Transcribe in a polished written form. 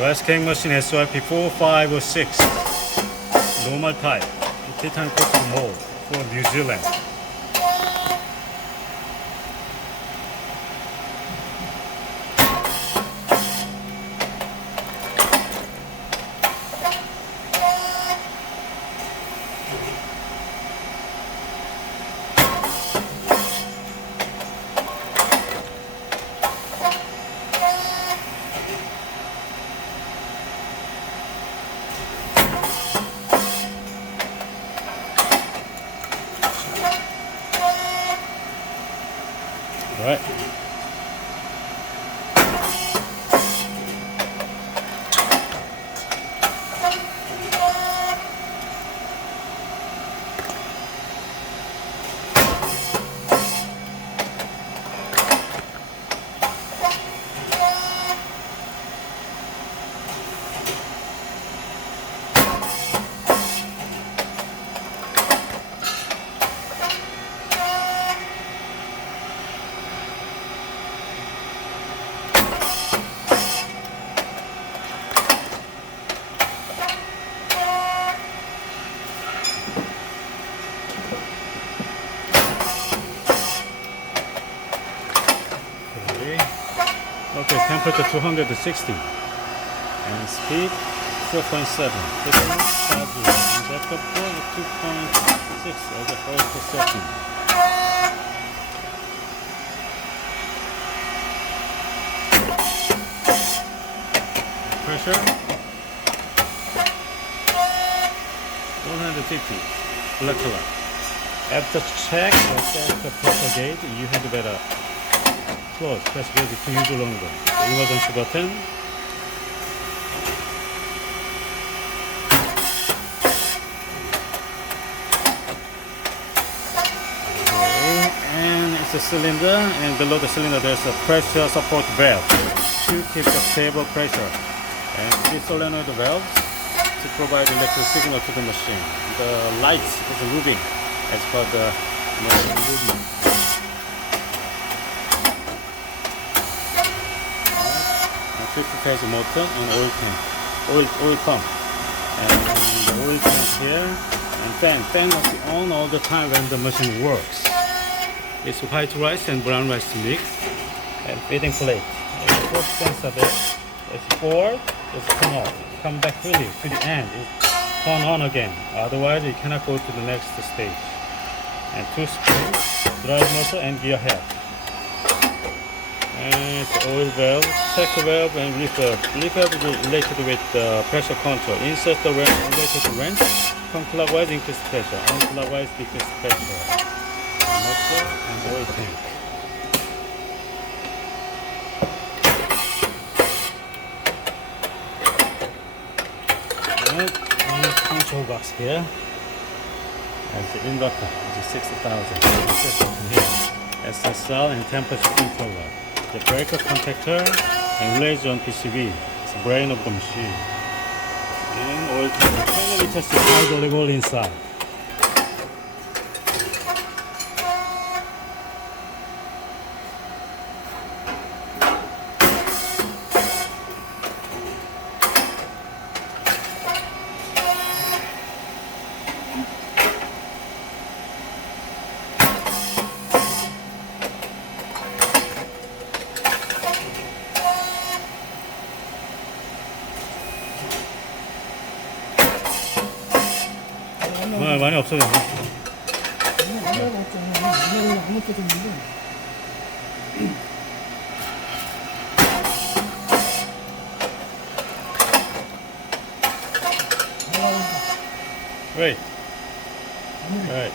rice cake machine SYP4506 NormalType Titan Coated Mould for New Zealand. Right. Okay, temperature 260 and speed 4.7. Hitting charging and backup flow 2.6 as a first setting. Pressure 150. Black color. After check the pressure gauge, you had better close, press ready to use longer. The emergency button. Okay, and it's a cylinder, and below the cylinder there's a pressure support valve to keep the stable pressure. And 3 solenoid valves to provide electrical signal to the machine. The light is moving as per the machine movement. 50-phase motor and oil tank, oil pump, and the oil tank here, and fan must be on all the time when the machine works. It's white rice and brown rice mix, and feeding plate. And first sensor there, it's forward, it's turn off. Come back really to the end, it's turn on again. Otherwise, you cannot go to the next stage. And 2 screws, drive motor and gear head. And it's oil valve, check valve, and reverb. Reverb is related with pressure control. Insert the wrench related to wrench. Counterclockwise increase pressure, anti-clockwise decrease pressure. Motor and oil tank. And control box here. And the inverter, which is 60,000. Here, SSL and temperature controller. The breaker contactor and relays on PCB. It's the brain of the machine. And oil tank. Finally, just the hydro level inside. 많이 없어졌네. Right. Right.